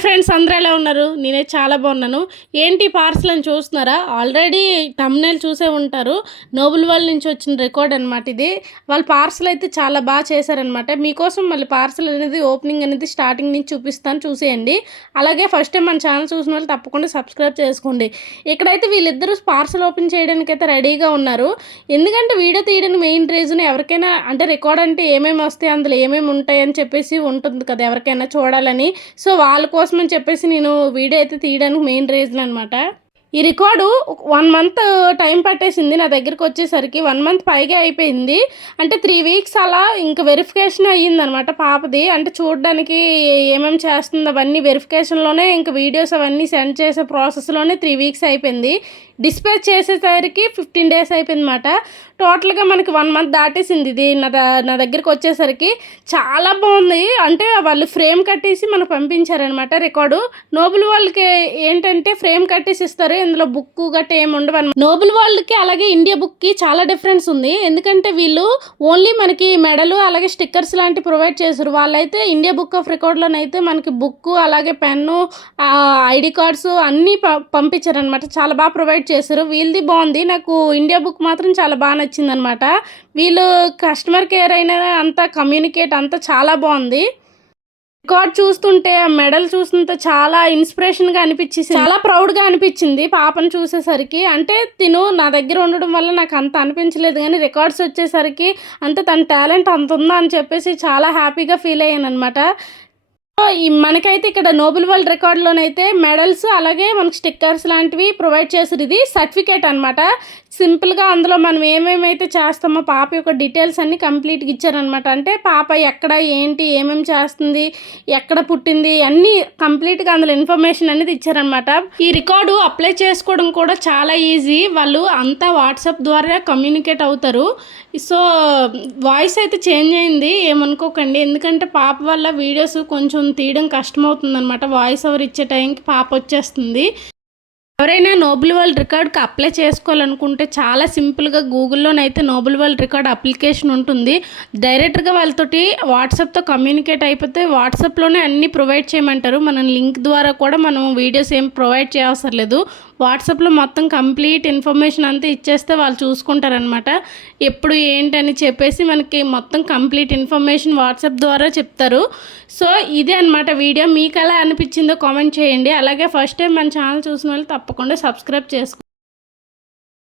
Hi friends, అందరూ ఎలా ఉన్నారు? నేనే చాలా బాగున్నాను. ఏంటి పార్సల్ అని చూస్తున్నారా? ఆల్రెడీ థంబ్నెయిల్ చూసే ఉంటారు. నోబుల్ వాళ్ళ నుంచి వచ్చిన రికార్డ్ అనమాట ఇది. వాళ్ళు పార్సల్ అయితే చాలా బాగా చేశారనమాట. మీకోసం మళ్ళీ పార్సల్ అనేది ఓపెనింగ్ అనేది స్టార్టింగ్ నుంచి చూపిస్తాను, చూసేయండి. అలాగే ఫస్ట్ టైం మన ఛానల్ చూసిన వాళ్ళు తప్పకుండా సబ్స్క్రైబ్ చేసుకోండి. ఇక్కడైతే వీళ్ళిద్దరూ పార్సల్ ఓపెన్ చేయడానికి అయితే రెడీగా ఉన్నారు. ఎందుకంటే వీడియో తీయడానికి మెయిన్ రీజన్ ఎవరికైనా అంటే రికార్డ్ అంటే ఏమేమి వస్తాయి, అందులో ఏమేమి ఉంటాయి అని చెప్పేసి ఉంటుంది కదా ఎవరికైనా చూడాలని. సో వాళ్ళ కోసం అని చెప్పేసి నేను వీడియో అయితే తీయడానికి మెయిన్ రీజన్ అనమాట. ఈ రికార్డు 1 మంత్ టైం పట్టేసింది నా దగ్గరికి వచ్చేసరికి. 1 మంత్ పైగా అయిపోయింది. అంటే 3 వీక్స్ అలా ఇంక వెరిఫికేషన్ అయ్యిందనమాట పాపది. అంటే చూడడానికి ఏమేమి చేస్తుందో అవన్నీ వెరిఫికేషన్లోనే, ఇంక వీడియోస్ అవన్నీ సెండ్ చేసే ప్రాసెస్లోనే 3 వీక్స్ అయిపోయింది. డిస్పాచ్ చేసేసరికి 15 డేస్ అయిపోయిందన్నమాట. టోటల్గా మనకి 1 మంత్ దాటేసింది ఇది నా దగ్గరికి వచ్చేసరికి. చాలా బాగుంది. అంటే వాళ్ళు ఫ్రేమ్ కట్టేసి మనకు పంపించారనమాట రికార్డు. నోబుల్ వాళ్ళకి ఏంటంటే ఫ్రేమ్ కట్టేసి ఇస్తారు, ఇందులో బుక్ గట్ట ఏమి ఉండవు. నోబుల్ వాళ్ళకి అలాగే ఇండియా బుక్కి చాలా డిఫరెన్స్ ఉంది. ఎందుకంటే వీళ్ళు ఓన్లీ మనకి మెడలు అలాగే స్టిక్కర్స్ లాంటివి ప్రొవైడ్ చేశారు. వాళ్ళైతే ఇండియా బుక్ ఆఫ్ రికార్డ్లోనైతే మనకి బుక్ అలాగే పెన్ను, ఐడి కార్డ్స్ అన్నీ పంపించారనమాట. చాలా బాగా ప్రొవైడ్ చేశారు. వీళ్ళది బాగుంది. నాకు ఇండియా బుక్ మాత్రం చాలా బాగా నచ్చింది అనమాట. వీళ్ళు కస్టమర్ కేర్ అయినా అంతా కమ్యూనికేట్ అంతా చాలా బాగుంది. రికార్డ్ చూస్తుంటే, ఆ మెడల్ చూస్తుంటే చాలా ఇన్స్పిరేషన్గా అనిపించేసి చాలా ప్రౌడ్గా అనిపించింది పాపను చూసేసరికి. అంటే తిను నా దగ్గర ఉండడం వల్ల నాకు అంత అనిపించలేదు, కానీ రికార్డ్స్ వచ్చేసరికి అంటే తన టాలెంట్ అంత ఉందా అని చెప్పేసి చాలా హ్యాపీగా ఫీల్ అయ్యాను అనమాట. మనకైతే ఇక్కడ నోబుల్ వరల్డ్ రికార్డులోనైతే మెడల్స్ అలాగే మనకు స్టిక్కర్స్ లాంటివి ప్రొవైడ్ చేశారు. ఇది సర్టిఫికేట్ అనమాట. సింపుల్గా అందులో మనం ఏమేమైతే చేస్తామో పాప యొక్క డీటెయిల్స్ అన్నీ కంప్లీట్గా ఇచ్చారనమాట. అంటే పాప ఎక్కడ ఏంటి ఏమేమి చేస్తుంది, ఎక్కడ పుట్టింది అన్నీ కంప్లీట్గా అందులో ఇన్ఫర్మేషన్ అనేది ఇచ్చారనమాట. ఈ రికార్డు అప్లై చేసుకోవడం కూడా చాలా ఈజీ. వాళ్ళు అంతా వాట్సాప్ ద్వారా కమ్యూనికేట్ అవుతారు. సో వాయిస్ అయితే చేంజ్ అయింది, ఏమనుకోకండి. ఎందుకంటే పాప వల్ల వీడియోస్ కొంచెం తీయడం కష్టమవుతుందన్నమాట. వాయిస్ ఓవర్ ఇచ్చే టైంకి పాప వచ్చేస్తుంది. ఎవరైనా నోబుల్ వరల్డ్ రికార్డ్కి అప్లై చేసుకోవాలనుకుంటే చాలా సింపుల్గా గూగుల్లోనైతే నోబుల్ వరల్డ్ రికార్డ్ అప్లికేషన్ ఉంటుంది. డైరెక్ట్గా వాళ్ళతోటి వాట్సాప్తో కమ్యూనికేట్ అయిపోతే వాట్సాప్లోనే అన్నీ ప్రొవైడ్ చేయమంటారు. మనం లింక్ ద్వారా కూడా మనం వీడియోస్ ఏం ప్రొవైడ్ చేయవసరం లేదు. వాట్సాప్లో మొత్తం కంప్లీట్ ఇన్ఫర్మేషన్ అంతా ఇచ్చేస్తే వాళ్ళు చూసుకుంటారనమాట. ఎప్పుడు ఏంటని చెప్పేసి మనకి మొత్తం కంప్లీట్ ఇన్ఫర్మేషన్ వాట్సాప్ ద్వారా చెప్తారు. సో ఇదే అనమాట వీడియో. మీకు ఎలా అనిపించిందో కామెంట్ చేయండి. అలాగే ఫస్ట్ టైం మన ఛానల్ చూసిన వాళ్ళు తప్పకుండా సబ్స్క్రైబ్ చేసుకోండి.